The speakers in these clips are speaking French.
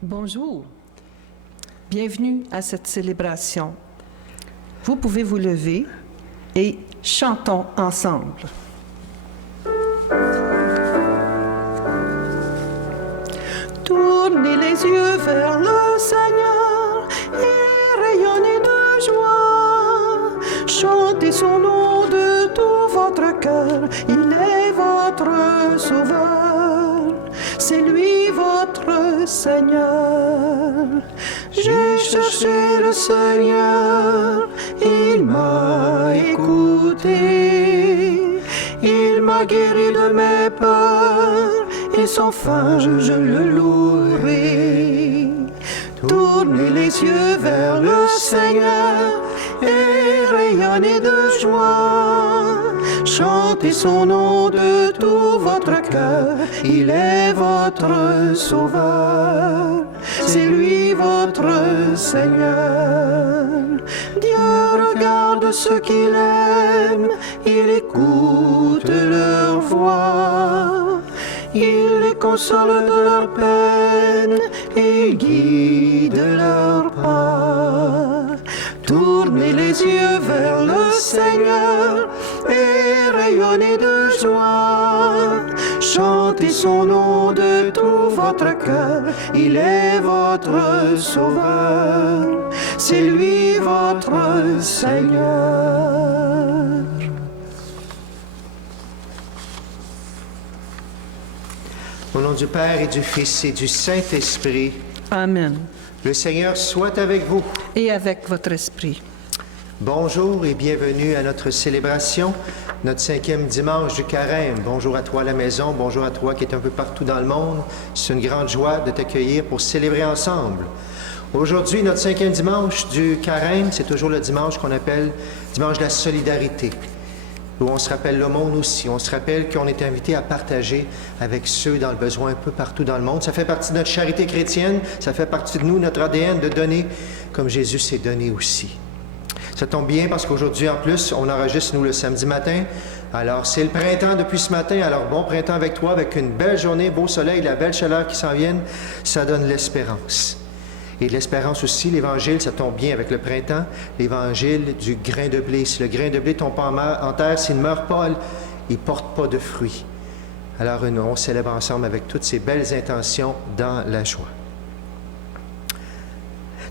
Bonjour, bienvenue à cette célébration. Vous pouvez vous lever et chantons ensemble. Tournez les yeux vers le Seigneur et rayonnez de joie. Chantez son nom de tout votre cœur, il est votre sauveur. C'est lui votre Seigneur. J'ai cherché le Seigneur, il m'a écouté. Il m'a guéri de mes peurs et sans fin je le louerai. Tournez les yeux vers le Seigneur et rayonnez de joie. Chantez son nom de tout votre cœur, il est votre sauveur, c'est lui votre Seigneur. Dieu regarde ceux qu'il aime, il écoute leur voix, il les console de leur peine et il guide leur pas. Tournez les yeux vers le Seigneur et rayonnez de joie. Chantez son nom de tout votre cœur, il est votre sauveur, c'est lui votre Seigneur. Au nom du Père et du Fils et du Saint-Esprit, Amen. le Seigneur soit avec vous. Et avec votre esprit. Bonjour et bienvenue à notre célébration, notre 5e dimanche du Carême. Bonjour à toi à la maison, bonjour à toi qui est un peu partout dans le monde. C'est une grande joie de t'accueillir pour célébrer ensemble. Aujourd'hui, notre 5e dimanche du Carême, c'est toujours le dimanche qu'on appelle dimanche de la solidarité, où on se rappelle l'aumône aussi. On se rappelle qu'on est invité à partager avec ceux dans le besoin un peu partout dans le monde. Ça fait partie de notre charité chrétienne, ça fait partie de nous, notre ADN, de donner comme Jésus s'est donné aussi. Ça tombe bien parce qu'aujourd'hui, en plus, on enregistre, nous, le samedi matin. Alors, c'est le printemps depuis ce matin. Alors, bon printemps avec toi, avec une belle journée, beau soleil, la belle chaleur qui s'en viennent. Ça donne l'espérance. Et l'espérance aussi, l'Évangile, ça tombe bien avec le printemps. L'Évangile du grain de blé. Si le grain de blé tombe pas en terre, s'il ne meurt pas, il ne porte pas de fruits. Alors, on célèbre ensemble avec toutes ces belles intentions dans la joie.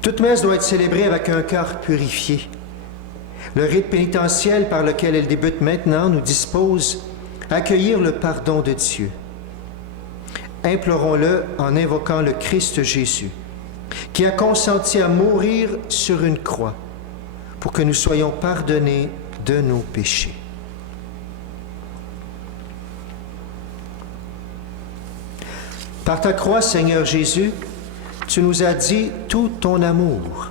Toute messe doit être célébrée avec un cœur purifié. Le rite pénitentiel par lequel elle débute maintenant nous dispose à accueillir le pardon de Dieu. Implorons-le en invoquant le Christ Jésus, qui a consenti à mourir sur une croix pour que nous soyons pardonnés de nos péchés. Par ta croix, Seigneur Jésus, tu nous as dit tout ton amour.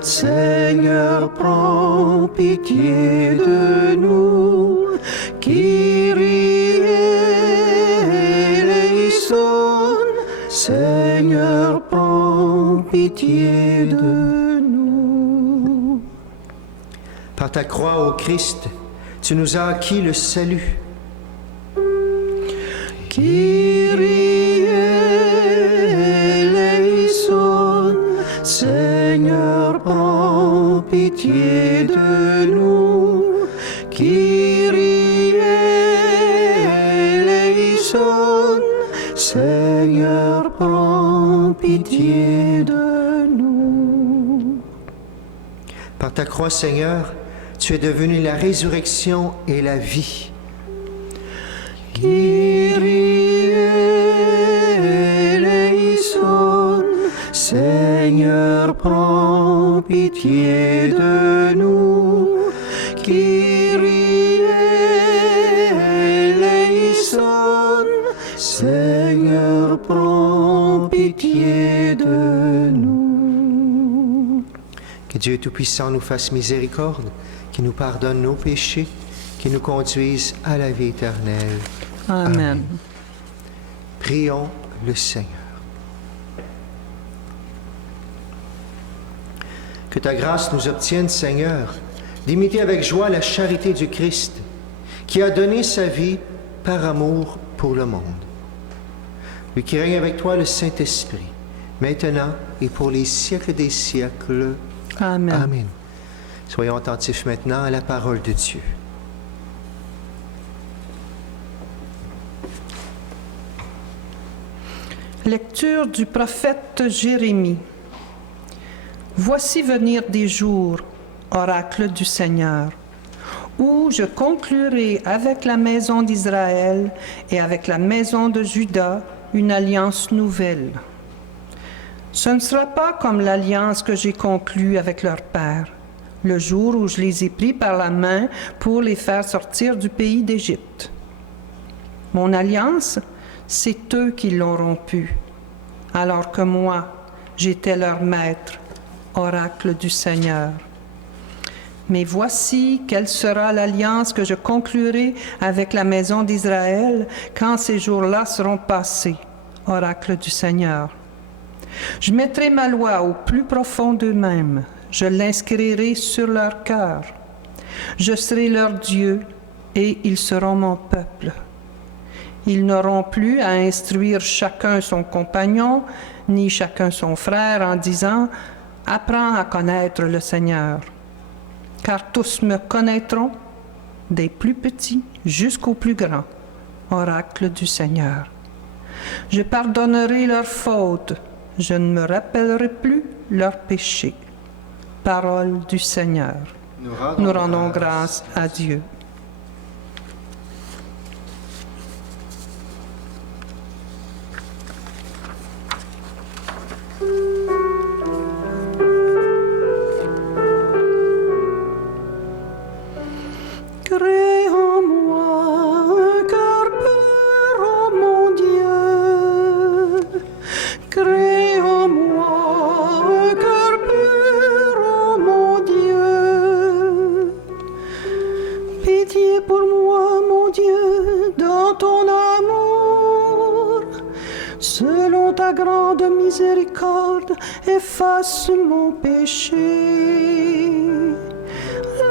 Seigneur, prends pitié de nous. Kyrie eleison. Seigneur, prends pitié de nous. Par ta croix, ô Christ, tu nous as acquis le salut. Kyrie eleison. Seigneur, prends pitié de nous. Kyrie eleison. Seigneur, prends pitié de nous. Par ta croix, Seigneur, tu es devenu la résurrection et la vie. Kyrie eleison. Seigneur, prends pitié de nous. Kyrie eleison. Seigneur, prends pitié de nous. Que Dieu Tout-Puissant nous fasse miséricorde, qu'il nous pardonne nos péchés, qu'il nous conduise à la vie éternelle. Amen. Prions le Seigneur. Que ta grâce nous obtienne, Seigneur, d'imiter avec joie la charité du Christ, qui a donné sa vie par amour pour le monde. Lui qui règne avec toi, le Saint-Esprit, maintenant et pour les siècles des siècles. Amen. Amen. Soyons attentifs maintenant à la parole de Dieu. Lecture du prophète Jérémie. Voici venir des jours, oracle du Seigneur, où je conclurai avec la maison d'Israël et avec la maison de Juda une alliance nouvelle. Ce ne sera pas comme l'alliance que j'ai conclue avec leur père, le jour où je les ai pris par la main pour les faire sortir du pays d'Égypte. Mon alliance, c'est eux qui l'ont rompue, alors que moi, j'étais leur maître, oracle du Seigneur. Mais voici quelle sera l'alliance que je conclurai avec la maison d'Israël quand ces jours-là seront passés, oracle du Seigneur. Je mettrai ma loi au plus profond d'eux-mêmes, je l'inscrirai sur leur cœur. Je serai leur Dieu et ils seront mon peuple. Ils n'auront plus à instruire chacun son compagnon, ni chacun son frère en disant « Apprends à connaître le Seigneur ». Car tous me connaîtront, des plus petits jusqu'aux plus grands, oracle du Seigneur. Je pardonnerai leurs fautes, je ne me rappellerai plus leurs péchés. Parole du Seigneur. Nous rendons grâce à Dieu. Crée en moi un cœur pur, ô mon Dieu. Crée en moi un cœur pur, ô mon Dieu. Pitié pour moi, mon Dieu, dans ton amour. Selon ta grande miséricorde, efface mon péché.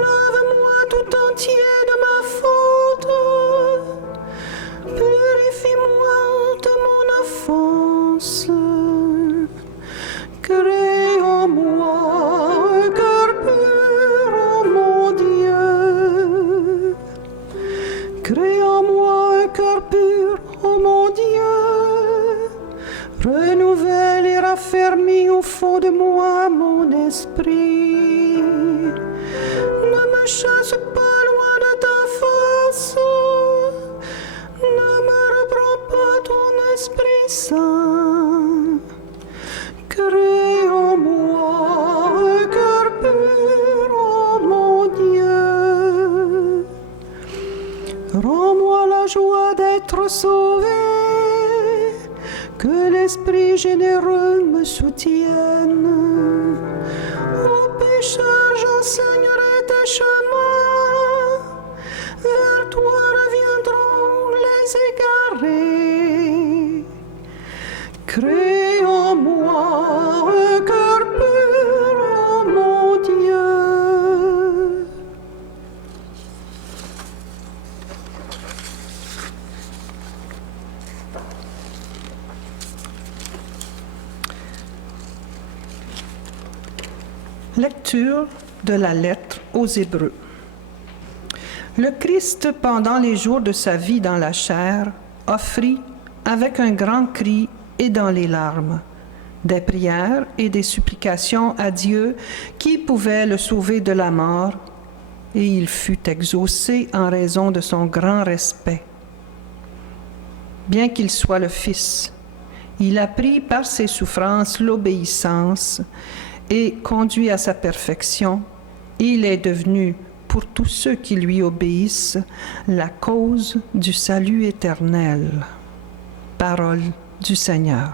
Lave-moi tout entier de ma faute. Purifie-moi de mon offense. Crée en moi un cœur pur, ô mon Dieu. Crée en moi un cœur pur, ô mon Dieu. Renouvelle et raffermis au fond de moi mon esprit. Ne me chasse pas loin de ta face. Ne me reprends pas ton Esprit Saint. Crée en moi un cœur pur, ô mon Dieu. Rends-moi la joie d'être sauvé. Que l'Esprit généreux me soutienne. Aux pécheurs, j'enseignerai tes chemins. Vers toi reviendront les égarés. Crée en moi un cœur pur, ô mon Dieu. Lecture de la lettre aux Hébreux. Le Christ, pendant les jours de sa vie dans la chair, offrit, avec un grand cri et dans les larmes, des prières et des supplications à Dieu qui pouvait le sauver de la mort, et il fut exaucé en raison de son grand respect. Bien qu'il soit le Fils, il apprit par ses souffrances l'obéissance et conduit à sa perfection, il est devenu, pour tous ceux qui lui obéissent, la cause du salut éternel. Parole du Seigneur.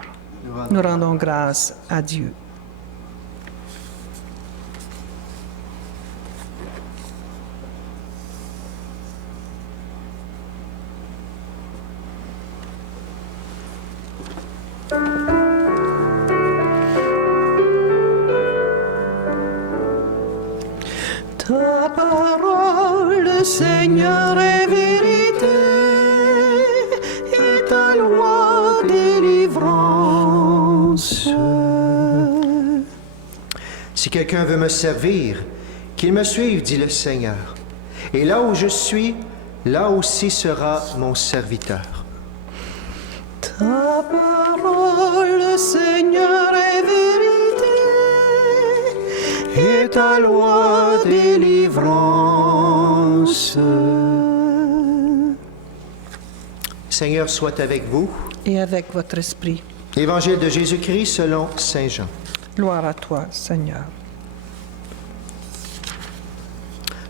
Nous rendons grâce à Dieu. Ta parole, Seigneur, est vérité, et ta loi délivrance. Si quelqu'un veut me servir, qu'il me suive, dit le Seigneur. Et là où je suis, là aussi sera mon serviteur. Ta parole, Seigneur, est vérité, et ta loi délivrance. Seigneur soit avec vous. Et avec votre esprit. Évangile de Jésus-Christ selon Saint Jean. Gloire à toi, Seigneur.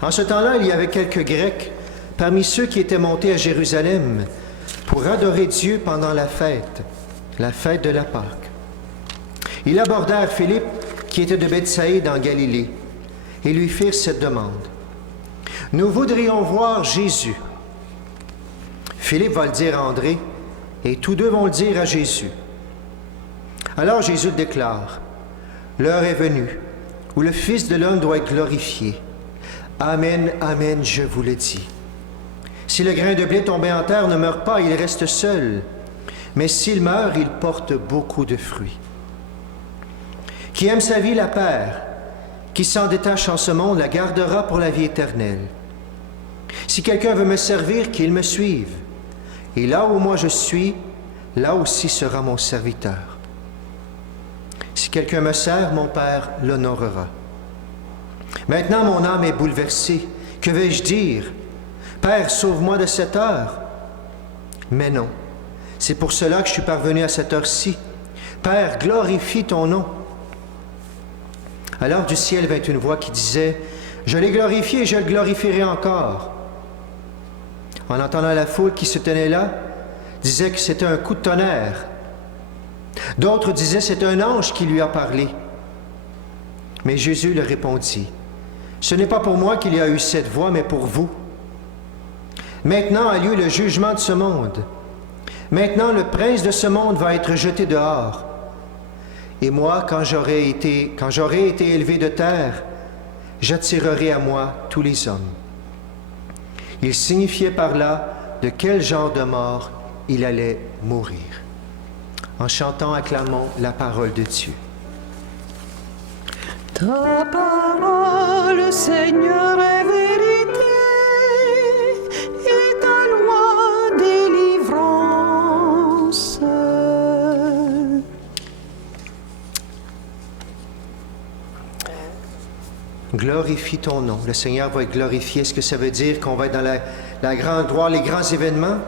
En ce temps-là, il y avait quelques Grecs parmi ceux qui étaient montés à Jérusalem pour adorer Dieu pendant la fête de la Pâque. Ils abordèrent Philippe, qui était de Bethsaïde en Galilée, et lui firent cette demande. « Nous voudrions voir Jésus. » Philippe va le dire à André, et tous deux vont le dire à Jésus. Alors Jésus déclare, « L'heure est venue où le Fils de l'homme doit être glorifié. Amen, amen, je vous le dis. Si le grain de blé tombé en terre ne meurt pas, il reste seul. Mais s'il meurt, il porte beaucoup de fruits. Qui aime sa vie la perd. Qui s'en détache en ce monde la gardera pour la vie éternelle. Si quelqu'un veut me servir, qu'il me suive. Et là où moi je suis, là aussi sera mon serviteur. Si quelqu'un me sert, mon Père l'honorera. Maintenant, mon âme est bouleversée. Que vais-je dire? Père, sauve-moi de cette heure. Mais non, c'est pour cela que je suis parvenu à cette heure-ci. Père, glorifie ton nom. Alors du ciel vint une voix qui disait, « Je l'ai glorifié et je le glorifierai encore. » En entendant la foule qui se tenait là, disait que c'était un coup de tonnerre. D'autres disaient, c'est un ange qui lui a parlé. Mais Jésus leur répondit, « Ce n'est pas pour moi qu'il y a eu cette voix, mais pour vous. Maintenant a lieu le jugement de ce monde. Maintenant le prince de ce monde va être jeté dehors. Et moi, quand j'aurai été élevé de terre, j'attirerai à moi tous les hommes. » Il signifiait par là de quel genre de mort il allait mourir. En chantant, acclamons la parole de Dieu. Ta parole, Seigneur, est vérité, et ta loi délivrance. Glorifie ton nom. Le Seigneur va être glorifié. Est-ce que ça veut dire qu'on va être dans la grande gloire, les grands événements?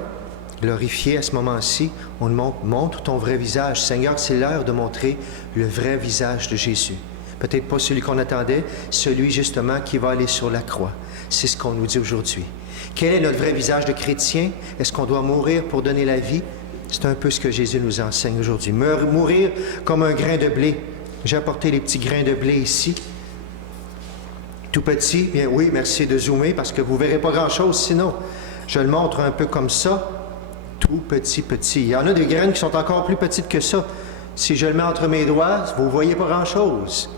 Glorifié à ce moment-ci, on montre ton vrai visage. Seigneur, c'est l'heure de montrer le vrai visage de Jésus. Peut-être pas celui qu'on attendait, celui justement qui va aller sur la croix. C'est ce qu'on nous dit aujourd'hui. Quel est notre vrai visage de chrétien? Est-ce qu'on doit mourir pour donner la vie? C'est un peu ce que Jésus nous enseigne aujourd'hui. Mourir comme un grain de blé. J'ai apporté les petits grains de blé ici. Tout petit, bien oui, merci de zoomer parce que vous ne verrez pas grand-chose sinon. Je le montre un peu comme ça. Tout petit. Il y en a des graines qui sont encore plus petites que ça. Si je le mets entre mes doigts, vous ne voyez pas grand-chose.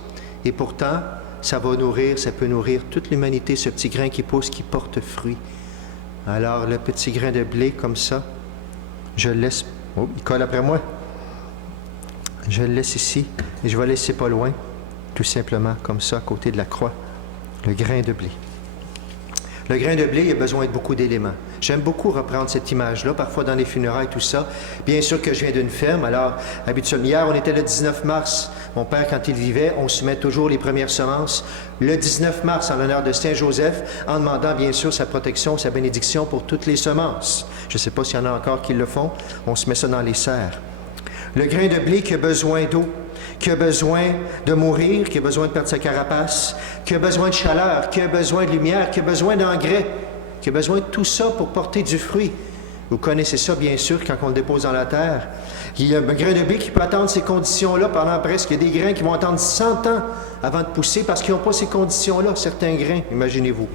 Et pourtant, ça peut nourrir toute l'humanité, ce petit grain qui pousse, qui porte fruit. Alors, le petit grain de blé, comme ça, je le laisse... Oh, il colle après moi. Je le laisse ici, et je vais le laisser pas loin, tout simplement, comme ça, à côté de la croix. Le grain de blé. Le grain de blé, il a besoin de beaucoup d'éléments. J'aime beaucoup reprendre cette image-là, parfois dans les funérailles, tout ça. Bien sûr que je viens d'une ferme, alors habituellement, hier, on était le 19 mars. Mon père, quand il vivait, on soumet toujours les premières semences le 19 mars en l'honneur de Saint-Joseph, en demandant bien sûr sa protection, sa bénédiction pour toutes les semences. Je ne sais pas s'il y en a encore qui le font. On se met ça dans les serres. Le grain de blé qui a besoin d'eau, qui a besoin de mourir, qui a besoin de perdre sa carapace, qui a besoin de chaleur, qui a besoin de lumière, qui a besoin d'engrais, qui a besoin de tout ça pour porter du fruit. Vous connaissez ça, bien sûr, quand on le dépose dans la terre. Il y a un grain de blé qui peut attendre ces conditions-là pendant presque... Il y a des grains qui vont attendre 100 ans avant de pousser parce qu'ils n'ont pas ces conditions-là, certains grains, imaginez-vous.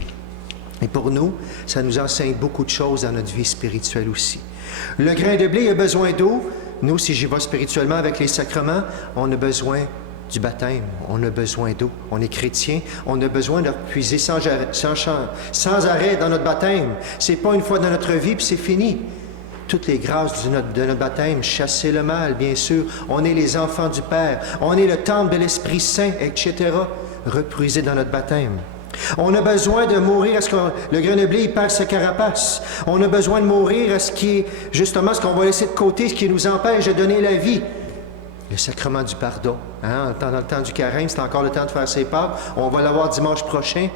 Et pour nous, ça nous enseigne beaucoup de choses dans notre vie spirituelle aussi. Le grain de blé a besoin d'eau. Nous, si j'y vais spirituellement avec les sacrements, on a besoin du baptême. On a besoin d'eau. On est chrétien, on a besoin de puiser sans arrêt dans notre baptême. C'est pas une fois dans notre vie, puis c'est fini. Toutes les grâces de notre baptême, chasser le mal, bien sûr. On est les enfants du Père. On est le temple de l'Esprit Saint, etc. Repuisés dans notre baptême. On a besoin de mourir à ce que le grain de blé il perd sa carapace. On a besoin de mourir à ce qui est justement ce qu'on va laisser de côté, ce qui nous empêche de donner la vie. Le sacrement du pardon. Hein? Dans le temps du carême, c'est encore le temps de faire ses Pâques. On va l'avoir dimanche prochain.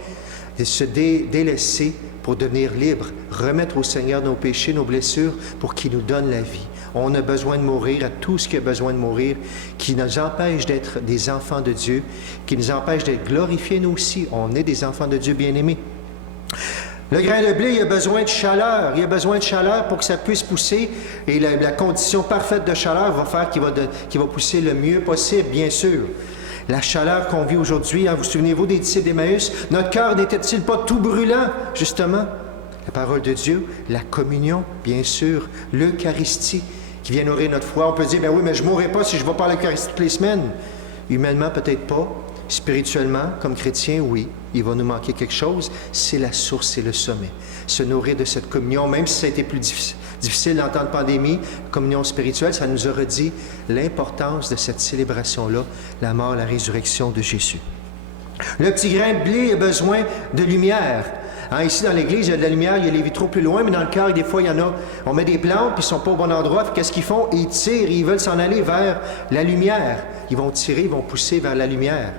Et se délaisser pour devenir libre. Remettre au Seigneur nos péchés, nos blessures, pour qu'il nous donne la vie. On a besoin de mourir à tout ce qui a besoin de mourir, qui nous empêche d'être des enfants de Dieu, qui nous empêche d'être glorifiés nous aussi. On est des enfants de Dieu bien-aimés. Le grain de blé, il a besoin de chaleur. Il a besoin de chaleur pour que ça puisse pousser. Et la condition parfaite de chaleur va faire qu'il va pousser le mieux possible, bien sûr. La chaleur qu'on vit aujourd'hui, hein, vous souvenez-vous des disciples d'Emmaüs? Notre cœur n'était-il pas tout brûlant, justement? La parole de Dieu, la communion, bien sûr, l'Eucharistie qui vient nourrir notre foi. On peut dire, ben oui, mais je ne mourrai pas si je ne vais pas à l'Eucharistie toutes les semaines. Humainement, peut-être pas. Spirituellement, comme chrétien, oui, il va nous manquer quelque chose. C'est la source, c'est le sommet. Se nourrir de cette communion, même si ça a été plus difficile dans le temps de pandémie, communion spirituelle, ça nous a redit l'importance de cette célébration-là, la mort, la résurrection de Jésus. Le petit grain de blé a besoin de lumière. Hein, ici, dans l'église, il y a de la lumière, il y a les vitraux plus loin, mais dans le cœur, des fois, il y en a. On met des plantes, puis ils ne sont pas au bon endroit. Puis qu'est-ce qu'ils font? Ils tirent, ils veulent s'en aller vers la lumière. Ils vont tirer, ils vont pousser vers la lumière.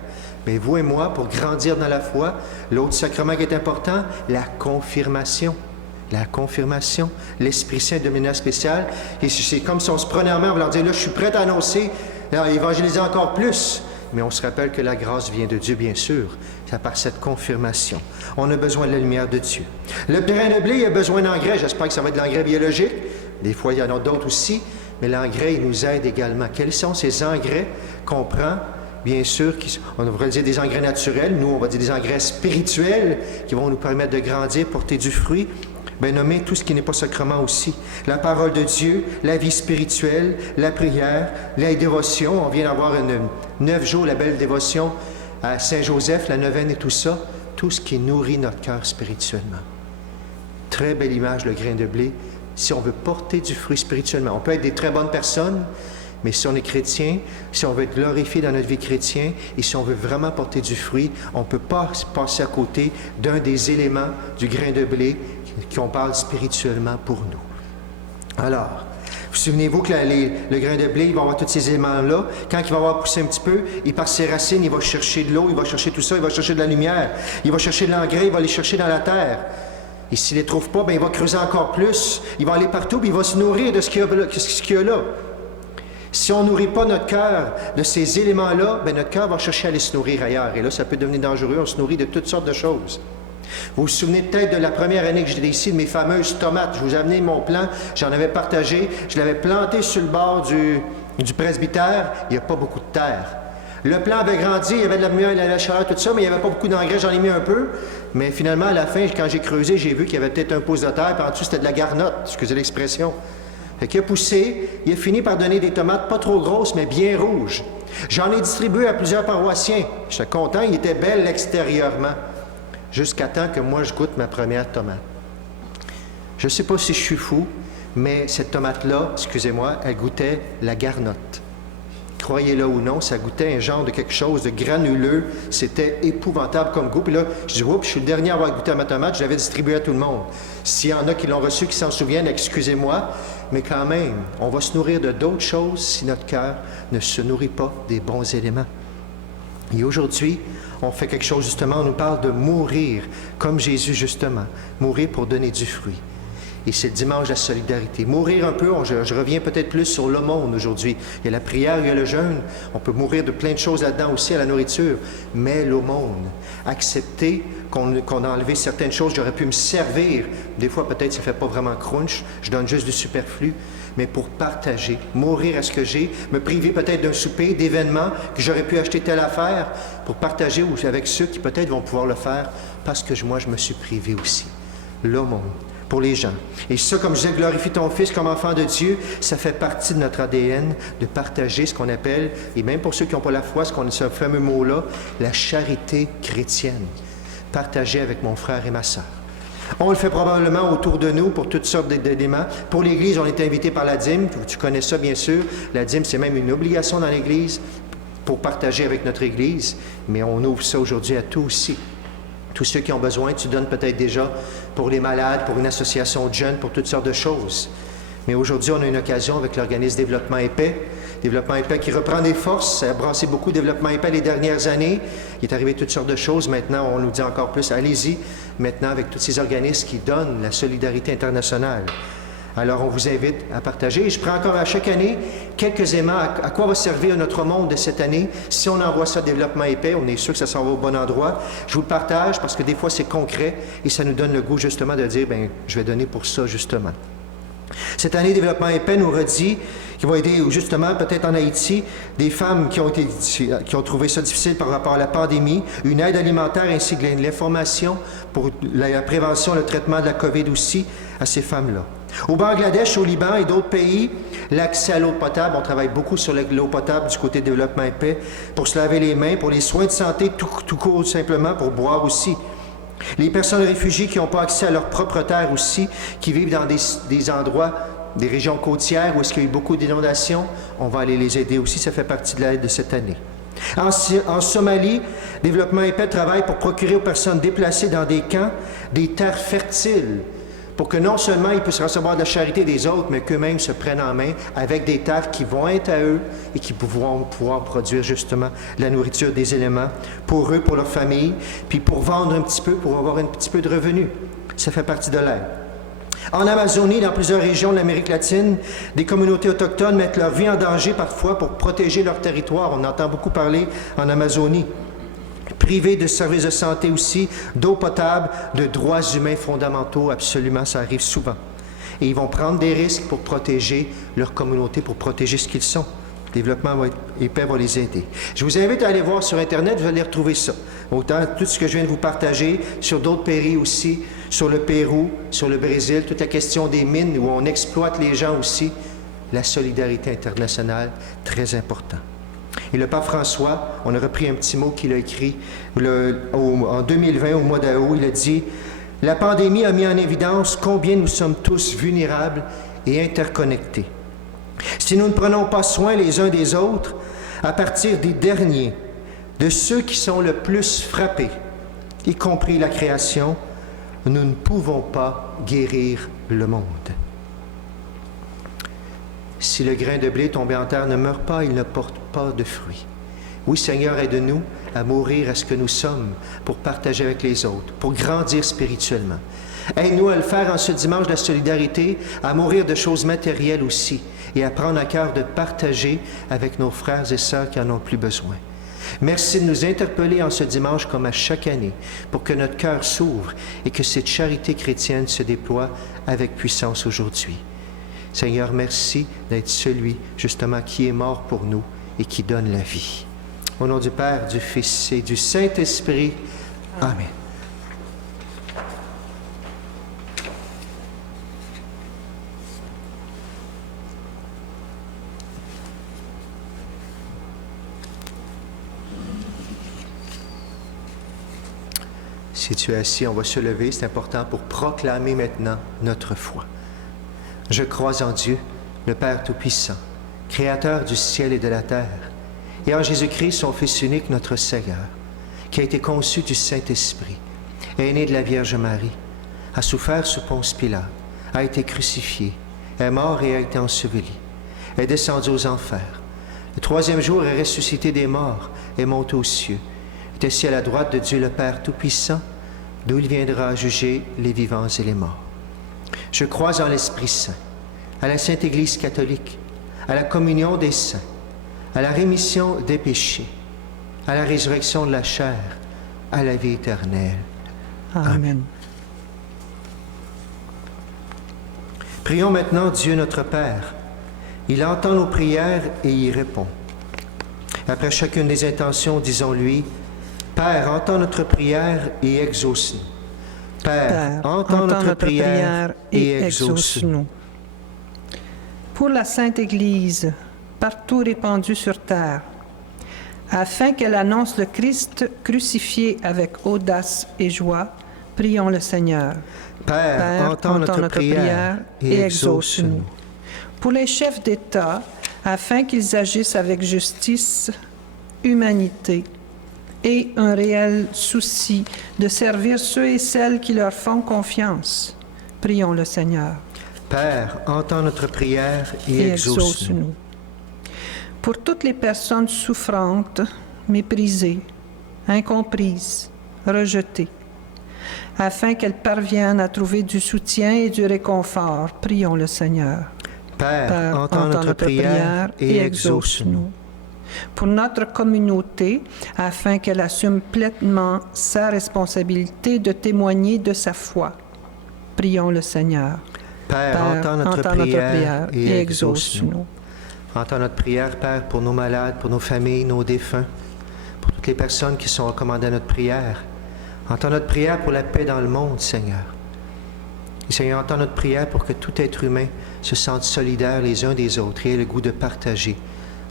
Mais vous et moi, pour grandir dans la foi, l'autre sacrement qui est important, la confirmation. La confirmation. L'Esprit Saint de manière spéciale. Et c'est comme si on se prenait en main, on va leur dire, là, je suis prêt à annoncer, à évangéliser encore plus. Mais on se rappelle que la grâce vient de Dieu, bien sûr. C'est par cette confirmation. On a besoin de la lumière de Dieu. Le grain de blé, il a besoin d'engrais. J'espère que ça va être de l'engrais biologique. Des fois, il y en a d'autres aussi. Mais l'engrais, il nous aide également. Quels sont ces engrais qu'on prend? Bien sûr, on devrait dire des engrais naturels. Nous, on va dire des engrais spirituels qui vont nous permettre de grandir, porter du fruit. Bien, nommer tout ce qui n'est pas sacrement aussi. La parole de Dieu, la vie spirituelle, la prière, la dévotion. On vient d'avoir 9 jours, la belle dévotion à Saint-Joseph, la neuvaine et tout ça. Tout ce qui nourrit notre cœur spirituellement. Très belle image, le grain de blé. Si on veut porter du fruit spirituellement, on peut être des très bonnes personnes, mais si on est chrétien, si on veut être glorifié dans notre vie chrétienne et si on veut vraiment porter du fruit, on ne peut pas passer à côté d'un des éléments du grain de blé qu'on parle spirituellement pour nous. Alors, vous souvenez-vous que le grain de blé, il va avoir tous ces éléments-là. Quand il va avoir poussé un petit peu, par ses racines, il va chercher de l'eau, il va chercher tout ça, il va chercher de la lumière, il va chercher de l'engrais, il va aller chercher dans la terre. Et s'il ne les trouve pas, bien, il va creuser encore plus, il va aller partout, puis il va se nourrir de ce qu'il y a là. Si on ne nourrit pas notre cœur de ces éléments-là, bien, notre cœur va chercher à aller se nourrir ailleurs. Et là, ça peut devenir dangereux, on se nourrit de toutes sortes de choses. Vous vous souvenez peut-être de la première année que j'étais ici, de mes fameuses tomates. Je vous ai amené mon plan, j'en avais partagé, je l'avais planté sur le bord du presbytère, il n'y a pas beaucoup de terre. Le plant avait grandi, il y avait de la lumière, de la chaleur, tout ça, mais il n'y avait pas beaucoup d'engrais, j'en ai mis un peu. Mais finalement, à la fin, quand j'ai creusé, j'ai vu qu'il y avait peut-être un pouce de terre, puis en dessous, c'était de la garnotte, excusez l'expression. Fait qu'il a poussé, il a fini par donner des tomates pas trop grosses, mais bien rouges. J'en ai distribué à plusieurs paroissiens. J'étais content, il était belle extérieurement. Jusqu'à temps que moi, je goûte ma première tomate. Je ne sais pas si je suis fou, mais cette tomate-là, excusez-moi, elle goûtait la garnotte. Croyez-le ou non, ça goûtait un genre de quelque chose de granuleux. C'était épouvantable comme goût. Puis là, je dis, oups, je suis le dernier à avoir goûté à ma tomate, je l'avais distribuée à tout le monde. S'il y en a qui l'ont reçu, qui s'en souviennent, excusez-moi, mais quand même, on va se nourrir de d'autres choses si notre cœur ne se nourrit pas des bons éléments. Et aujourd'hui, on fait quelque chose, justement, on nous parle de mourir, comme Jésus, justement. Mourir pour donner du fruit. Et c'est le dimanche de la solidarité. Mourir un peu, je reviens peut-être plus sur l'aumône aujourd'hui. Il y a la prière, il y a le jeûne. On peut mourir de plein de choses là-dedans aussi, à la nourriture. Mais l'aumône, accepter qu'on a enlevé certaines choses, j'aurais pu me servir. Des fois, peut-être, ça ne fait pas vraiment crunch. Je donne juste du superflu. Mais pour partager, mourir à ce que j'ai, me priver peut-être d'un souper, d'événements, que j'aurais pu acheter telle affaire, pour partager avec ceux qui peut-être vont pouvoir le faire, parce que moi, je me suis privé aussi. L'aumône. pour les gens. Et ça, comme je disais, glorifie ton Fils comme enfant de Dieu, ça fait partie de notre ADN de partager ce qu'on appelle, et même pour ceux qui n'ont pas la foi, ce fameux mot-là, la charité chrétienne. Partager avec mon frère et ma sœur. On le fait probablement autour de nous pour toutes sortes d'éléments. Pour l'Église, on est invité par la dîme. Tu connais ça, bien sûr. La dîme, c'est même une obligation dans l'Église pour partager avec notre Église. Mais on ouvre ça aujourd'hui à tous aussi. Tous ceux qui ont besoin, tu donnes peut-être déjà pour les malades, pour une association de jeunes, pour toutes sortes de choses. Mais aujourd'hui, on a une occasion avec l'organisme Développement Épais. Développement Épais qui reprend des forces. Ça a brassé beaucoup Développement Épais les dernières années. Il est arrivé toutes sortes de choses. Maintenant, on nous dit encore plus, allez-y, maintenant avec tous ces organismes qui donnent la solidarité internationale. Alors, on vous invite à partager. Et je prends encore à chaque année quelques éléments à quoi va servir notre monde de cette année. Si on envoie ça à Développement Épais, on est sûr que ça s'en va au bon endroit. Je vous le partage parce que des fois, c'est concret et ça nous donne le goût justement de dire, bien, je vais donner pour ça justement. Cette année, Développement Épais nous redit qu'il va aider justement, peut-être en Haïti, des femmes qui ont trouvé ça difficile par rapport à la pandémie, une aide alimentaire ainsi que de l'information pour la prévention, le traitement de la COVID aussi à ces femmes-là. Au Bangladesh, au Liban et d'autres pays, l'accès à l'eau potable, on travaille beaucoup sur l'eau potable du côté de Développement Épais, pour se laver les mains, pour les soins de santé, tout court simplement, pour boire aussi. Les personnes réfugiées qui n'ont pas accès à leur propre terre aussi, qui vivent dans des endroits, des régions côtières où est-ce qu'il y a eu beaucoup d'inondations, on va aller les aider aussi, ça fait partie de l'aide de cette année. En Somalie, Développement Épais travaille pour procurer aux personnes déplacées dans des camps des terres fertiles, pour que non seulement ils puissent recevoir de la charité des autres, mais qu'eux-mêmes se prennent en main avec des terres qui vont être à eux et qui vont pouvoir produire justement la nourriture, des éléments pour eux, pour leur famille, puis pour vendre un petit peu, pour avoir un petit peu de revenus. Ça fait partie de l'aide. En Amazonie, dans plusieurs régions de l'Amérique latine, des communautés autochtones mettent leur vie en danger parfois pour protéger leur territoire. On entend beaucoup parler en Amazonie. Privés de services de santé aussi, d'eau potable, de droits humains fondamentaux, absolument, ça arrive souvent. Et ils vont prendre des risques pour protéger leur communauté, pour protéger ce qu'ils sont. Développement Épais va les aider. Je vous invite à aller voir sur Internet, vous allez retrouver ça. Autant tout ce que je viens de vous partager, sur d'autres pays aussi, sur le Pérou, sur le Brésil, toute la question des mines où on exploite les gens aussi, la solidarité internationale, très important. Et le pape François, on a repris un petit mot qu'il a écrit en 2020, au mois d'août, il a dit « La pandémie a mis en évidence combien nous sommes tous vulnérables et interconnectés. Si nous ne prenons pas soin les uns des autres, à partir des derniers, de ceux qui sont le plus frappés, y compris la création, nous ne pouvons pas guérir le monde. Si le grain de blé tombé en terre ne meurt pas, il ne porte pas de fruits. Oui, Seigneur, aide-nous à mourir à ce que nous sommes pour partager avec les autres, pour grandir spirituellement. Aide-nous à le faire en ce dimanche de la solidarité, à mourir de choses matérielles aussi, et à prendre à cœur de partager avec nos frères et sœurs qui en ont plus besoin. Merci de nous interpeller en ce dimanche comme à chaque année, pour que notre cœur s'ouvre et que cette charité chrétienne se déploie avec puissance aujourd'hui. Seigneur, merci d'être celui, justement, qui est mort pour nous et qui donne la vie. Au nom du Père, du Fils et du Saint-Esprit. Amen. Si tu es assis, on va se lever. C'est important pour proclamer maintenant notre foi. Je crois en Dieu, le Père Tout-Puissant, Créateur du ciel et de la terre, et en Jésus-Christ, son Fils unique, notre Seigneur, qui a été conçu du Saint-Esprit, est né de la Vierge Marie, a souffert sous Ponce Pilate, a été crucifié, est mort et a été enseveli, est descendu aux enfers. Le troisième jour est ressuscité des morts, est monté aux cieux, est assis à la droite de Dieu le Père Tout-Puissant, d'où il viendra juger les vivants et les morts. Je crois en l'Esprit Saint, à la Sainte Église catholique, à la communion des saints, à la rémission des péchés, à la résurrection de la chair, à la vie éternelle. Amen. Prions maintenant Dieu notre Père. Il entend nos prières et y répond. Après chacune des intentions, disons-lui, Père, entends notre prière et exauce-nous. Père, entends notre prière et exauce-nous. Pour la Sainte Église, partout répandue sur terre, afin qu'elle annonce le Christ crucifié avec audace et joie, prions le Seigneur. Père, entends notre prière et exauce-nous. Pour les chefs d'État, afin qu'ils agissent avec justice, humanité et un réel souci de servir ceux et celles qui leur font confiance, prions le Seigneur. Père, entends notre prière et exauce-nous. Pour toutes les personnes souffrantes, méprisées, incomprises, rejetées, afin qu'elles parviennent à trouver du soutien et du réconfort, prions le Seigneur. Père, entends notre prière et exauce-nous. Pour notre communauté, afin qu'elle assume pleinement sa responsabilité de témoigner de sa foi, prions le Seigneur. Père, entends notre prière et exauce-nous. Entends notre prière, Père, pour nos malades, pour nos familles, nos défunts, pour toutes les personnes qui sont recommandées à notre prière. Entends notre prière pour la paix dans le monde, Seigneur. Et Seigneur, entends notre prière pour que tout être humain se sente solidaire les uns des autres et ait le goût de partager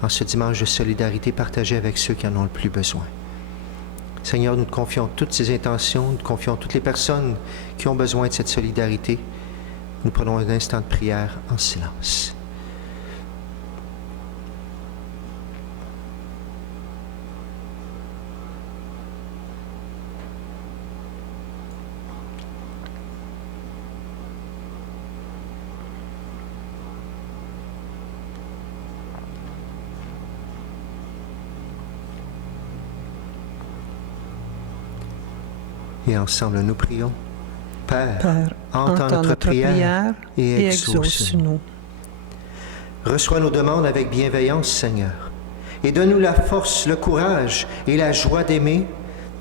en ce dimanche de solidarité, partager avec ceux qui en ont le plus besoin. Seigneur, nous te confions toutes ces intentions, nous te confions toutes les personnes qui ont besoin de cette solidarité. Nous prenons un instant de prière en silence. Et ensemble, nous prions. Père, entends notre prière et exauce-nous. Reçois nos demandes avec bienveillance, Seigneur, et donne-nous la force, le courage et la joie d'aimer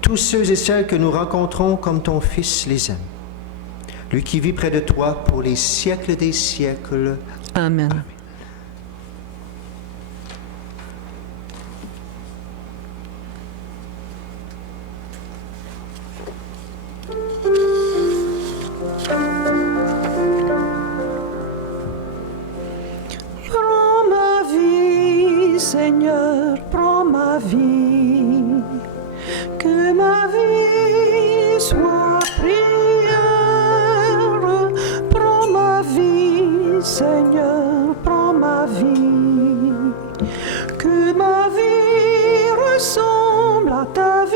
tous ceux et celles que nous rencontrons comme ton Fils les aime. Lui qui vit près de toi pour les siècles des siècles. Amen. Amen. Seigneur, prends ma vie, que ma vie soit prière. Prends ma vie, Seigneur, prends ma vie, que ma vie ressemble à ta vie,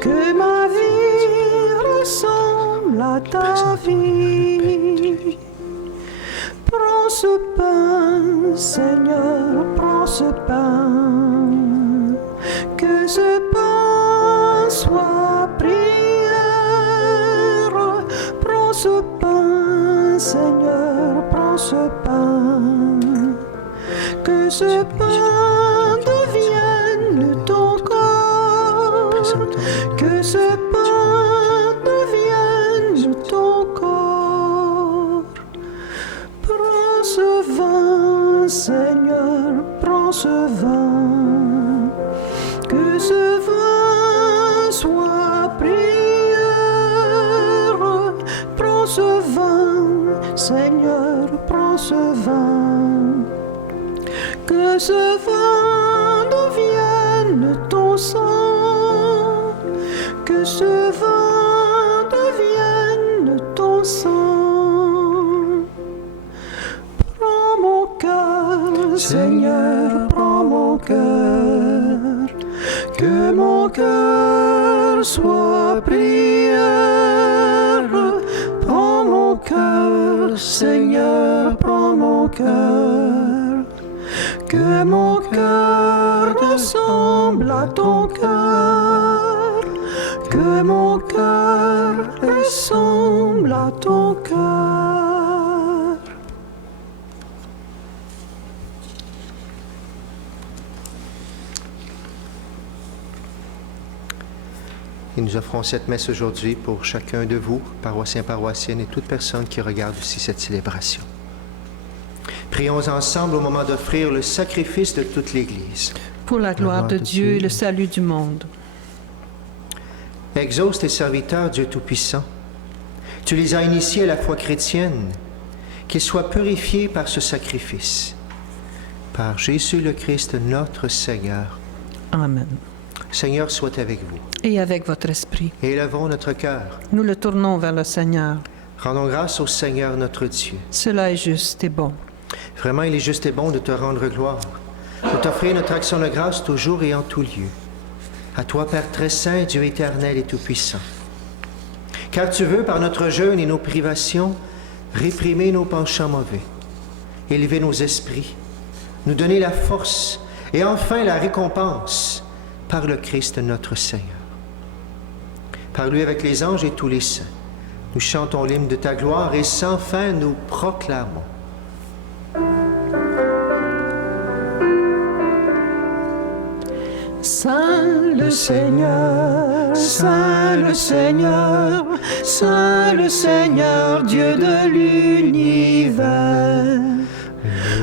que ma vie ressemble à ta vie. Prends ce pain, Seigneur, prends ce pain, que ce pain soit prière. Prends ce pain, Seigneur, prends ce pain, que ce pain devienne ton corps, que ce pain devienne ton corps. Prends ce vin, Seigneur, prends ce vin, que ce vin soit prière. Prends ce vin, Seigneur, prends ce vin, que ce vin devienne ton sang, que ce vin devienne ton sang. Seigneur, prends mon cœur, que mon cœur soit prière. Prends mon cœur, Seigneur, prends mon cœur, que mon cœur ressemble à ton cœur, que mon cœur ressemble à ton cœur. Et nous offrons cette messe aujourd'hui pour chacun de vous, paroissiens, paroissiennes et toute personne qui regarde aussi cette célébration. Prions ensemble au moment d'offrir le sacrifice de toute l'Église. Pour la gloire de Dieu et le salut du monde. Exauce tes serviteurs, Dieu Tout-Puissant. Tu les as initiés à la foi chrétienne, qu'ils soient purifiés par ce sacrifice. Par Jésus le Christ, notre Seigneur. Amen. Seigneur soit avec vous. Et avec votre esprit, Et élevons notre cœur. nous le tournons vers le Seigneur. Rendons grâce au Seigneur notre Dieu. Cela est juste et bon. Vraiment, il est juste et bon de te rendre gloire, de t'offrir notre action de grâce toujours et en tout lieu. À toi, Père très saint, Dieu éternel et tout-puissant. Car tu veux, par notre jeûne et nos privations, réprimer nos penchants mauvais, élever nos esprits, nous donner la force et enfin la récompense par le Christ notre Seigneur. Par lui avec les anges et tous les saints, nous chantons l'hymne de ta gloire et sans fin nous proclamons. Saint le Seigneur, Saint le Seigneur, Saint le Seigneur, Dieu de l'univers.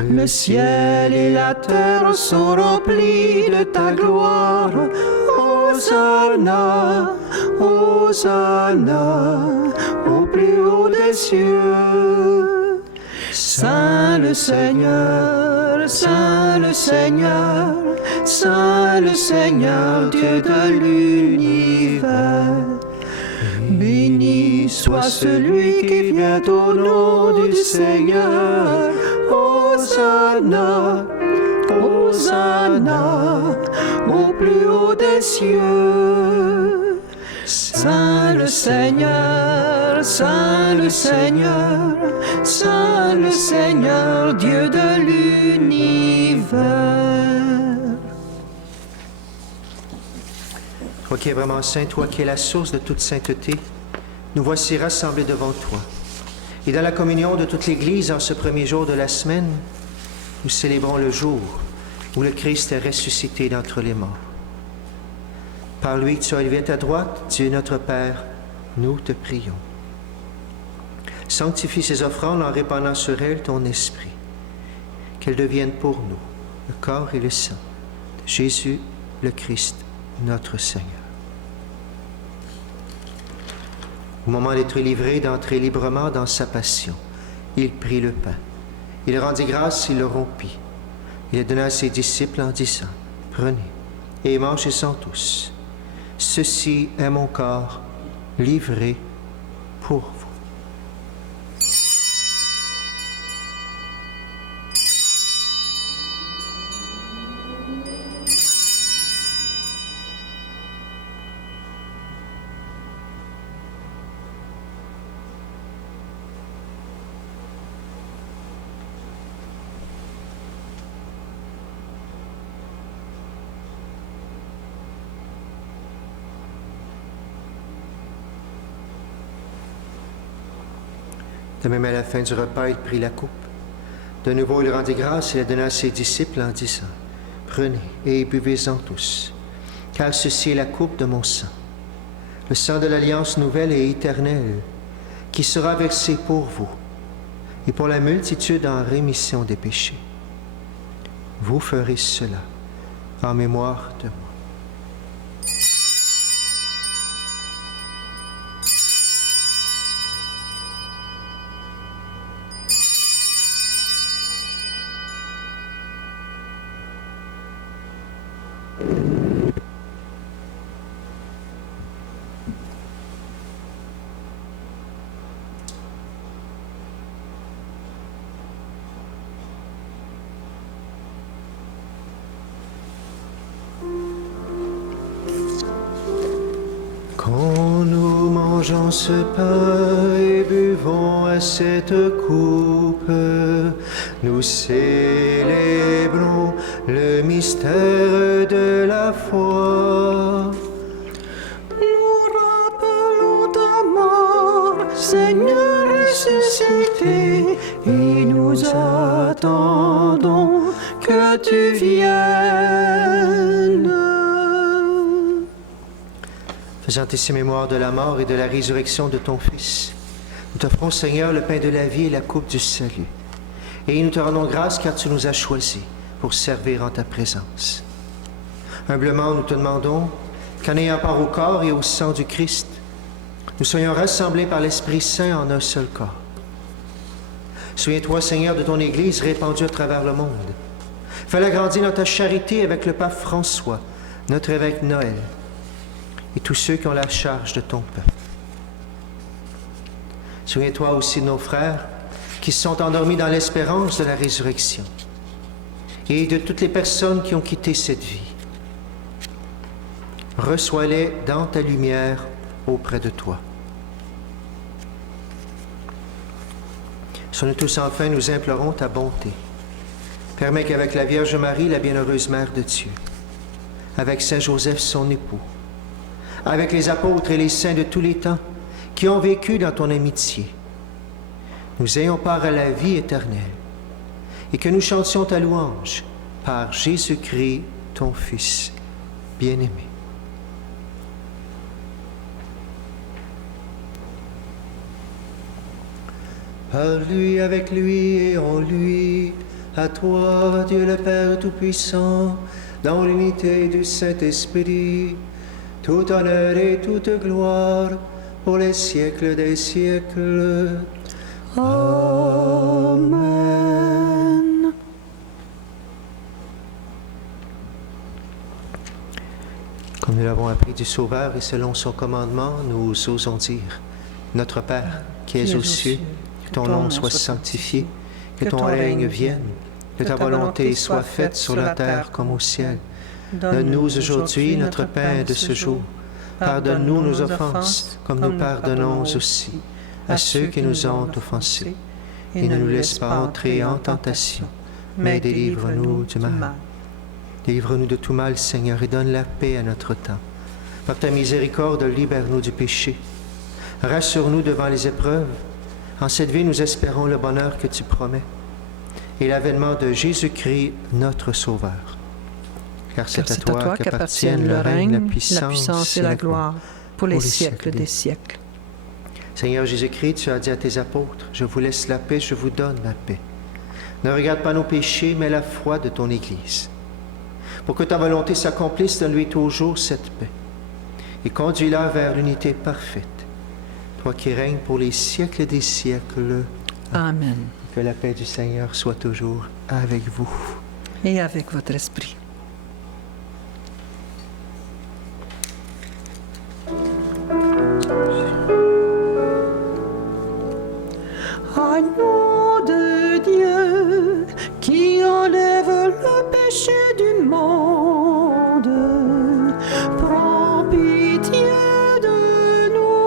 Le ciel et la terre sont remplis de ta gloire. Hosanna, Hosanna, au plus haut des cieux. Saint le Seigneur, Saint le Seigneur, Saint le Seigneur, Dieu de l'univers. Béni soit celui qui vient au nom du Seigneur. Hosanna, Hosanna, au plus haut des cieux. Saint le Seigneur, Saint le Seigneur, Saint le Seigneur, Dieu de l'univers. Toi qui es vraiment saint, toi qui es la source de toute sainteté, nous voici rassemblés devant toi. Et dans la communion de toute l'Église, en ce premier jour de la semaine, nous célébrons le jour où le Christ est ressuscité d'entre les morts. Par lui que tu as élevé à ta droite, Dieu notre Père, nous te prions. Sanctifie ces offrandes en répandant sur elles ton esprit, qu'elles deviennent pour nous le corps et le sang de Jésus le Christ, notre Seigneur. Au moment d'être livré, d'entrer librement dans sa passion, il prit le pain. Il rendit grâce, il le rompit. Il le donna à ses disciples en disant, « Prenez et mangez-en tous. Ceci est mon corps livré pour vous. » De même, à la fin du repas, il prit la coupe. De nouveau, il rendit grâce et la donna à ses disciples en disant, « Prenez et buvez-en tous, car ceci est la coupe de mon sang, le sang de l'alliance nouvelle et éternelle, qui sera versé pour vous et pour la multitude en rémission des péchés. Vous ferez cela en mémoire de moi. » Quand nous mangeons ce pain et buvons à cette coupe, nous célébrons le mystère de la foi. Nous rappelons ta mort, Seigneur ressuscité, et nous attendons que tu viennes. Faisant ici mémoire de la mort et de la résurrection de ton Fils, nous t'offrons, Seigneur, le pain de la vie et la coupe du salut. Et nous te rendons grâce car tu nous as choisis pour servir en ta présence. Humblement, nous te demandons qu'en ayant part au corps et au sang du Christ, nous soyons rassemblés par l'Esprit Saint en un seul corps. Souviens-toi, Seigneur, de ton Église répandue à travers le monde. Fais-la grandir dans ta charité avec le pape François, notre évêque Noël, et tous ceux qui ont la charge de ton peuple. Souviens-toi aussi de nos frères qui sont endormis dans l'espérance de la résurrection et de toutes les personnes qui ont quitté cette vie. Reçois-les dans ta lumière auprès de toi. Sur nous tous, enfin, nous implorons ta bonté. Permets qu'avec la Vierge Marie, la bienheureuse Mère de Dieu, avec Saint Joseph, son époux, avec les apôtres et les saints de tous les temps qui ont vécu dans ton amitié, nous ayons part à la vie éternelle et que nous chantions ta louange par Jésus-Christ, ton Fils bien-aimé. Par lui, avec lui et en lui, à toi, Dieu le Père Tout-Puissant, dans l'unité du Saint-Esprit, tout honneur et toute gloire pour les siècles des siècles. Amen. Comme nous l'avons appris du Sauveur et selon son commandement, nous osons dire, Notre Père, qui es aux cieux, que ton nom soit sanctifié, que ton règne vienne, que ta volonté soit faite sur la terre comme au ciel. Donne-nous aujourd'hui notre pain de ce jour. Pardonne-nous nos offenses, comme nous pardonnons aussi à ceux qui nous ont offensés. Et ne nous laisse pas entrer en tentation, mais délivre-nous du mal. Délivre-nous de tout mal, Seigneur, et donne la paix à notre temps. Par ta miséricorde, libère-nous du péché. Rassure-nous devant les épreuves. En cette vie, nous espérons le bonheur que tu promets et l'avènement de Jésus-Christ, notre Sauveur. Car c'est à toi qu'appartiennent le règne, la puissance et la gloire pour les siècles des siècles. Seigneur Jésus-Christ, tu as dit à tes apôtres, « Je vous laisse la paix, je vous donne la paix. Ne regarde pas nos péchés, mais la foi de ton Église. Pour que ta volonté s'accomplisse, donne-lui toujours cette paix et conduis-la vers l'unité parfaite. Toi qui règnes pour les siècles des siècles. Amen. Que la paix du Seigneur soit toujours avec vous. Et avec votre esprit. Agneau de Dieu qui enlève le péché du monde, prends pitié de nous.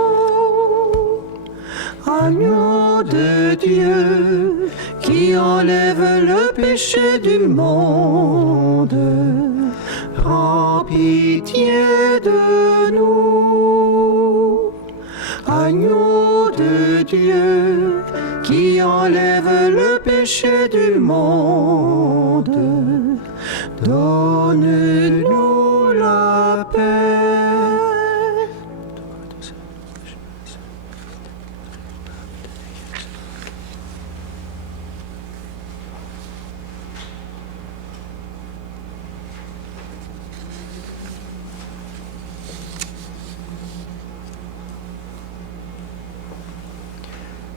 Agneau de Dieu qui enlève le péché du monde, prends pitié de nous. Agneau de Dieu qui enlève le péché du monde, donne-nous la paix.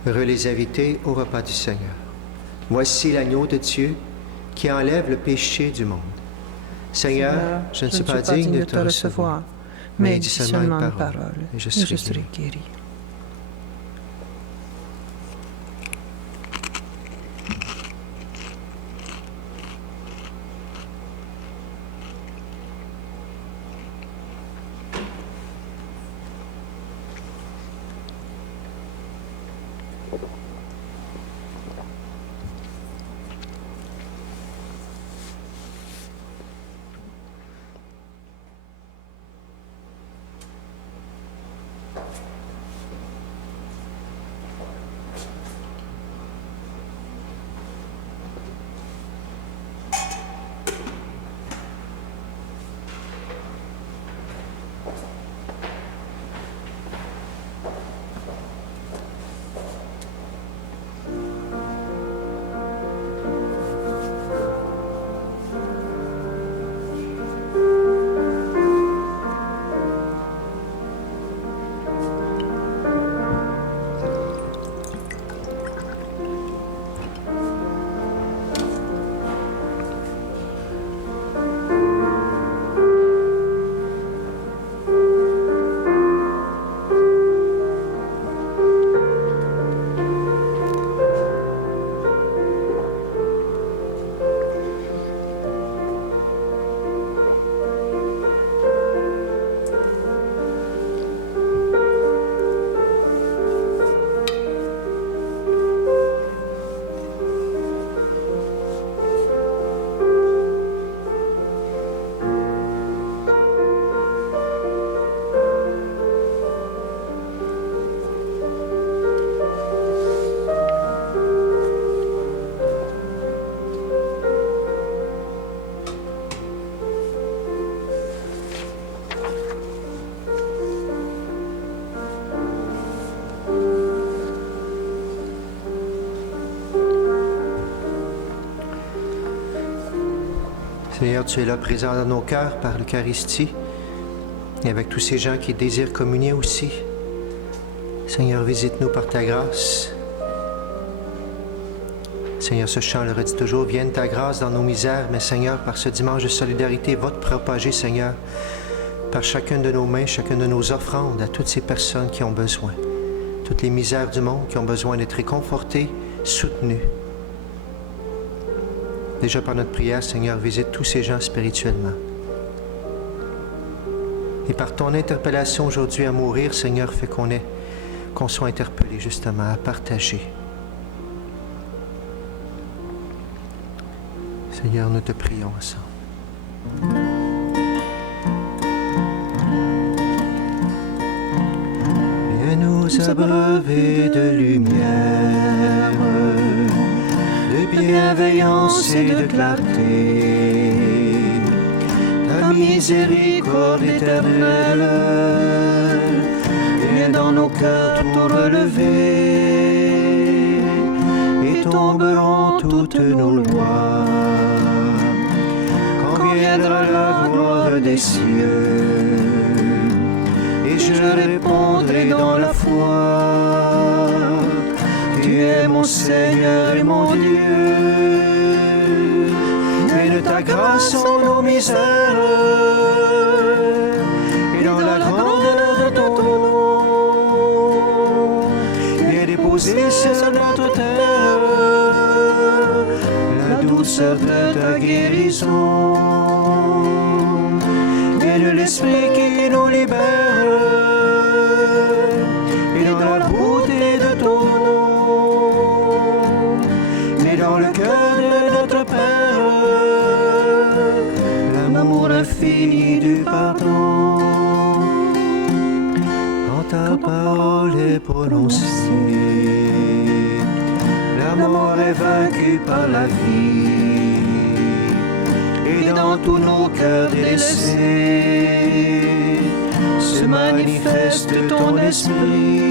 Heureux les invités au repas du Seigneur. Voici l'agneau de Dieu qui enlève le péché du monde. Seigneur, je ne suis pas digne de te recevoir, mais dis seulement une parole, et je serai guéri. Seigneur, tu es là présent dans nos cœurs par l'Eucharistie et avec tous ces gens qui désirent communier aussi. Seigneur, visite-nous par ta grâce. Seigneur, ce chant le redit toujours, vienne ta grâce dans nos misères, mais Seigneur, par ce dimanche de solidarité, va te propager, Seigneur, par chacune de nos mains, chacune de nos offrandes à toutes ces personnes qui ont besoin, toutes les misères du monde qui ont besoin d'être réconfortées, soutenues. Déjà par notre prière, Seigneur, visite tous ces gens spirituellement. Et par ton interpellation aujourd'hui à mourir, Seigneur, fais qu'on soit interpellé justement à partager. Seigneur, nous te prions ensemble. Viens nous abreuver de lumière, de bienveillance et de clarté. Ta miséricorde éternelle, viens dans nos cœurs tout relever, et tomberont toutes nos lois. Quand viendra la gloire des cieux, et je répondrai dans la foi, tu es mon Seigneur et mon Dieu. Et de ta grâce en nos misères, et dans la grandeur de ton nom, viens déposer sur notre terre la douceur de ta guérison. Viens de l'Esprit qui nous libère, et dans la beauté de ton nom, et dans le cœur de notre Père, l'amour infini du pardon. Quand ta parole est prononcée, la mort est vaincue par la vie, et dans tous nos cœurs délaissés se manifeste ton esprit.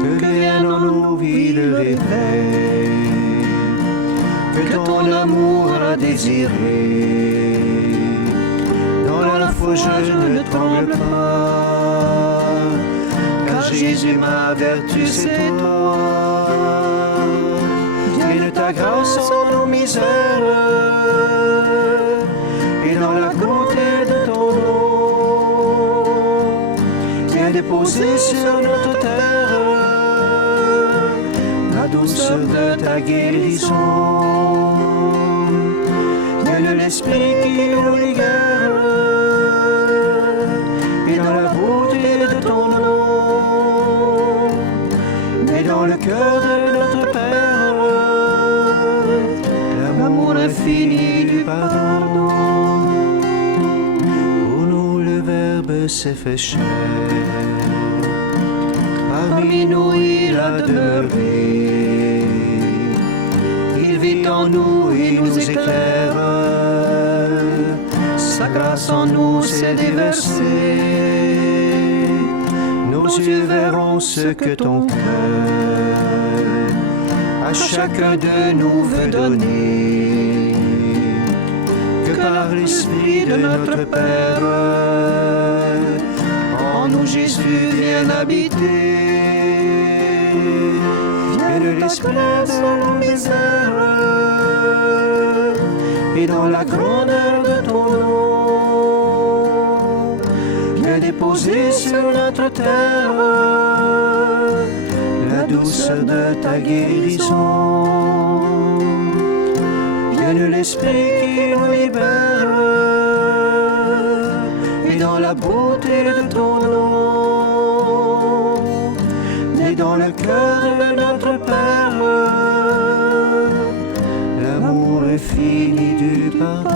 Que vienne en nos vies le réveil que ton amour a désiré. Dans la foi je ne tremble pas, car Jésus ma vertu c'est toi. Viens de ta grâce en nos misères, et dans la bonté de ton nom, viens déposer sur notre terre la douceur de ta guérison. Viens de l'Esprit qui nous libère, et dans la beauté de ton nom, et dans le cœur de notre Père, l'amour infini du pardon. Pour nous le Verbe s'est fait chair, parmi nous il a demeuré. Il vit en nous, il nous éclaire, sa grâce en nous s'est déversée. Nos yeux verront ce que ton cœur à chacun de nous veut donner. Que par l'Esprit de notre Père, en nous Jésus vienne habiter. Viens de l'Esprit de nos misères, et dans la grandeur de ton nom, viens déposer sur notre terre la douceur de ta guérison. Viens de l'Esprit qui nous libère, et dans la beauté de ton nom, et dans le cœur de notre Père, l'amour infini du pardon.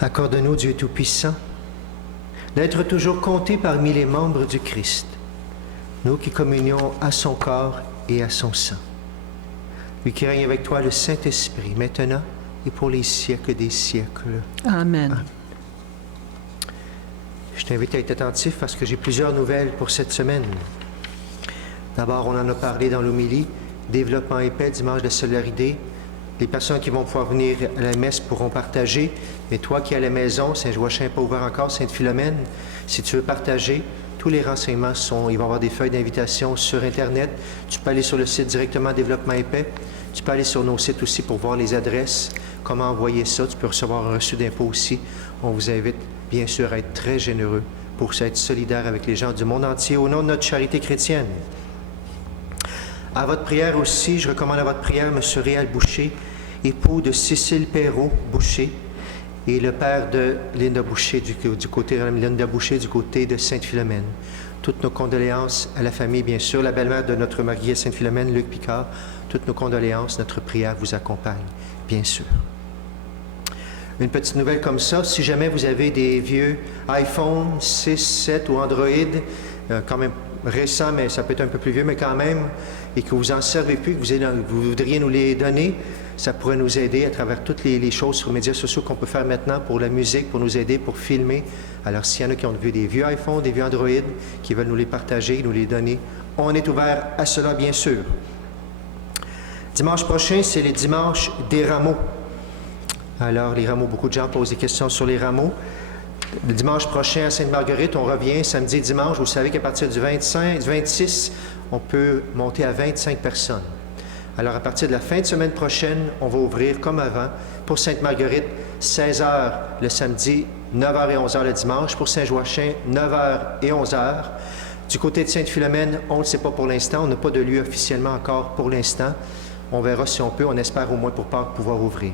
Accorde-nous, Dieu Tout-Puissant, d'être toujours comptés parmi les membres du Christ, nous qui communions à son corps et à son sang. Lui qui règne avec toi, le Saint-Esprit, maintenant et pour les siècles des siècles. Amen. Amen. Je t'invite à être attentif parce que j'ai plusieurs nouvelles pour cette semaine. D'abord, on en a parlé dans l'homélie, développement et paix, dimanche de solidarité. Les personnes qui vont pouvoir venir à la messe pourront partager. Mais toi qui es à la maison, Saint-Joachim n'est pas ouvert encore, Sainte-Philomène, si tu veux partager, tous les renseignements sont, il va y avoir des feuilles d'invitation sur Internet. Tu peux aller sur le site directement Développement et paix. Tu peux aller sur nos sites aussi pour voir les adresses, comment envoyer ça. Tu peux recevoir un reçu d'impôt aussi. On vous invite bien sûr à être très généreux pour être solidaire avec les gens du monde entier au nom de notre charité chrétienne. À votre prière aussi, je recommande à votre prière M. Réal Boucher, époux de Cécile Perrault-Boucher, et le père de Linda Boucher, du côté de Linda Boucher, du côté de Sainte-Philomène. Toutes nos condoléances à la famille, bien sûr. La belle-mère de notre mariée Sainte-Philomène, Luc Picard, toutes nos condoléances, notre prière vous accompagne, bien sûr. Une petite nouvelle comme ça, si jamais vous avez des vieux iPhone 6, 7 ou Android, quand même récents, mais ça peut être un peu plus vieux, mais quand même, et que vous n'en servez plus, que vous voudriez nous les donner, ça pourrait nous aider à travers toutes les choses sur les médias sociaux qu'on peut faire maintenant pour la musique, pour nous aider, pour filmer. Alors, s'il y en a qui ont vu des vieux iPhones, des vieux Android, qui veulent nous les partager, nous les donner, on est ouvert à cela, bien sûr. Dimanche prochain, c'est les dimanches des rameaux. Alors, les rameaux, beaucoup de gens posent des questions sur les rameaux. Le dimanche prochain à Sainte-Marguerite, on revient samedi et dimanche. Vous savez qu'à partir du 26, on peut monter à 25 personnes. Alors, à partir de la fin de semaine prochaine, on va ouvrir comme avant pour Sainte-Marguerite, 16h le samedi, 9h et 11h le dimanche. Pour Saint-Joachim, 9h et 11h. Du côté de Sainte-Philomène, on ne le sait pas pour l'instant. On n'a pas de lieu officiellement encore pour l'instant. On verra si on peut. On espère au moins pour Pâques pouvoir ouvrir.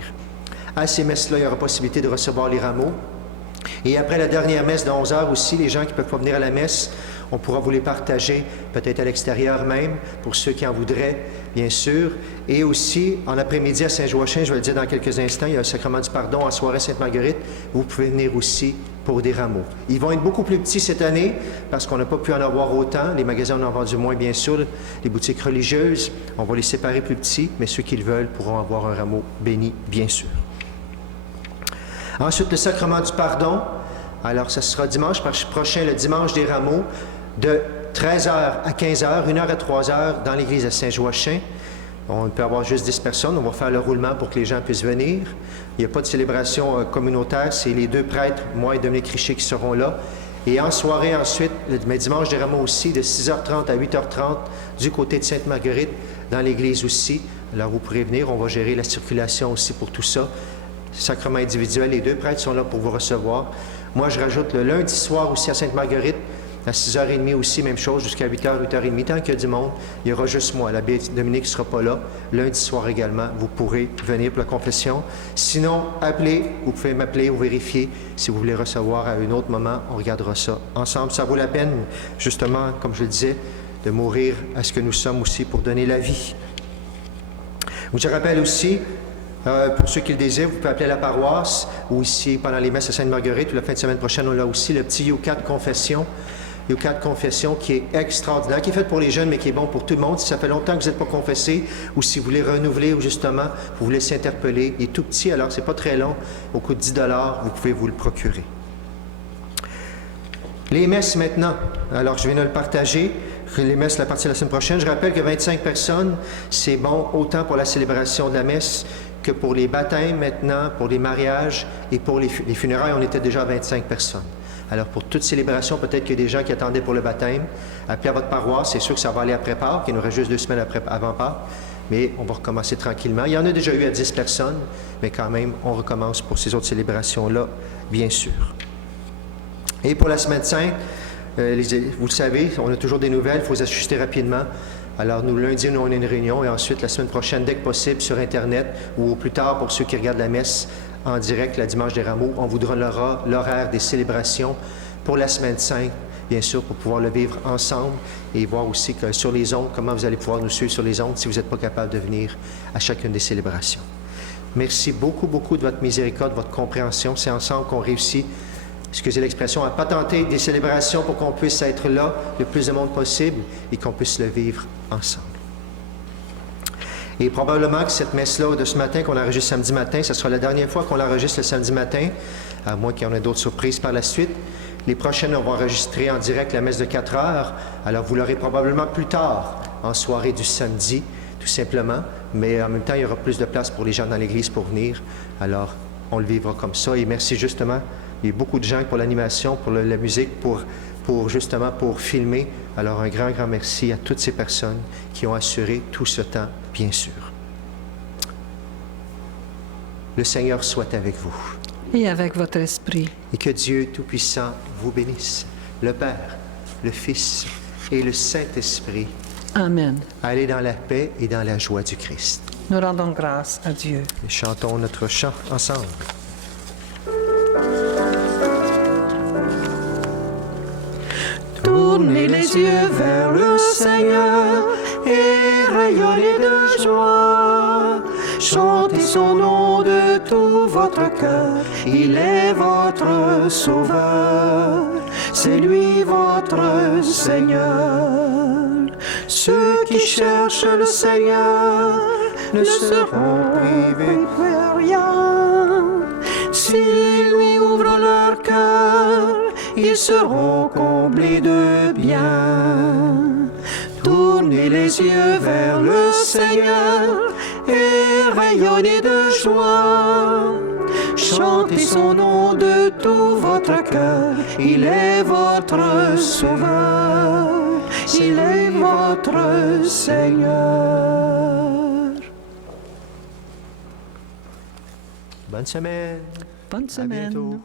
À ces messes-là, il y aura possibilité de recevoir les rameaux. Et après la dernière messe de 11h aussi, les gens qui ne peuvent pas venir à la messe, on pourra vous les partager, peut-être à l'extérieur même, pour ceux qui en voudraient, bien sûr. Et aussi, en après-midi à Saint-Joachim, je vais le dire dans quelques instants, il y a un sacrement du pardon en soirée Sainte-Marguerite. Vous pouvez venir aussi pour des rameaux. Ils vont être beaucoup plus petits cette année, parce qu'on n'a pas pu en avoir autant. Les magasins en ont vendu moins, bien sûr. Les boutiques religieuses, on va les séparer plus petits, mais ceux qui le veulent pourront avoir un rameau béni, bien sûr. Ensuite, le sacrement du pardon. Alors, ça sera dimanche prochain, le dimanche des rameaux, de 13h à 15h, 1h à 3h, dans l'église de Saint-Joachim. On peut avoir juste 10 personnes. On va faire le roulement pour que les gens puissent venir. Il n'y a pas de célébration communautaire. C'est les deux prêtres, moi et Dominique Richer, qui seront là. Et en soirée, ensuite, le dimanche des rameaux aussi, de 6h30 à 8h30, du côté de Sainte-Marguerite, dans l'église aussi. Alors, vous pourrez venir. On va gérer la circulation aussi pour tout ça. Sacrement individuel, les deux prêtres sont là pour vous recevoir. Moi, je rajoute le lundi soir aussi à Sainte-Marguerite, à 6h30 aussi, même chose, jusqu'à 8h, 8h30. Tant qu'il y a du monde, il y aura juste moi. L'abbé Dominique ne sera pas là. Lundi soir également, vous pourrez venir pour la confession. Sinon, appelez, vous pouvez m'appeler ou vérifier si vous voulez recevoir à un autre moment. On regardera ça ensemble. Ça vaut la peine, justement, comme je le disais, de mourir à ce que nous sommes aussi pour donner la vie. Je rappelle aussi, pour ceux qui le désirent, vous pouvez appeler la paroisse ou ici pendant les messes à Sainte-Marguerite ou la fin de semaine prochaine, on a aussi le petit Yucca de confession. Yucca de confession qui est extraordinaire, qui est fait pour les jeunes mais qui est bon pour tout le monde. Si ça fait longtemps que vous n'êtes pas confessé ou si vous voulez renouveler ou justement vous vous laissez interpeller, il est tout petit alors c'est pas très long. Au coût de 10 $, vous pouvez vous le procurer. Les messes maintenant, alors je viens de le partager. Les messes à partir de la semaine prochaine. Je rappelle que 25 personnes, c'est bon autant pour la célébration de la messe que pour les baptêmes maintenant, pour les mariages et pour les funérailles, on était déjà à 25 personnes. Alors pour toute célébration, peut-être qu'il y a des gens qui attendaient pour le baptême. Appelez à votre paroisse, c'est sûr que ça va aller après Pâques, il nous reste juste 2 semaines avant Pâques, mais on va recommencer tranquillement. Il y en a déjà eu à 10 personnes, mais quand même, on recommence pour ces autres célébrations-là, bien sûr. Et pour la semaine sainte, vous le savez, on a toujours des nouvelles, il faut s'ajuster rapidement. Alors, nous, lundi, nous, on a une réunion et ensuite, la semaine prochaine, dès que possible, sur Internet ou au plus tard, pour ceux qui regardent la messe en direct, la dimanche des rameaux, on vous donnera l'horaire des célébrations pour la semaine sainte, bien sûr, pour pouvoir le vivre ensemble et voir aussi que sur les ondes, comment vous allez pouvoir nous suivre sur les ondes si vous n'êtes pas capable de venir à chacune des célébrations. Merci beaucoup, beaucoup de votre miséricorde, de votre compréhension. C'est ensemble qu'on réussit excusez l'expression, à patenter des célébrations pour qu'on puisse être là le plus de monde possible et qu'on puisse le vivre ensemble. Et probablement que cette messe-là de ce matin qu'on enregistre samedi matin, ce sera la dernière fois qu'on l'enregistre le samedi matin, à moins qu'il y en ait d'autres surprises par la suite. Les prochaines, on va enregistrer en direct la messe de 4 heures. Alors, vous l'aurez probablement plus tard, en soirée du samedi, tout simplement. Mais en même temps, il y aura plus de place pour les gens dans l'Église pour venir. Alors, on le vivra comme ça. Et merci justement, il y a beaucoup de gens pour l'animation, pour la musique, pour filmer. Alors, un grand, grand merci à toutes ces personnes qui ont assuré tout ce temps, bien sûr. Le Seigneur soit avec vous. Et avec votre esprit. Et que Dieu Tout-Puissant vous bénisse, le Père, le Fils et le Saint-Esprit. Amen. Allez dans la paix et dans la joie du Christ. Nous rendons grâce à Dieu. Et chantons notre chant ensemble. Tournez les yeux vers le Seigneur et rayonnez de joie. Chantez son nom de tout votre cœur, il est votre Sauveur, c'est lui votre Seigneur. Ceux qui cherchent le Seigneur ne seront privés de rien. S'ils lui ouvrent leur cœur, ils seront comblés de bien. Tournez les yeux vers le Seigneur et rayonnez de joie. Chantez son nom de tout votre cœur, il est votre Sauveur, il est votre Seigneur. Bonne semaine. Bonne À semaine. bientôt.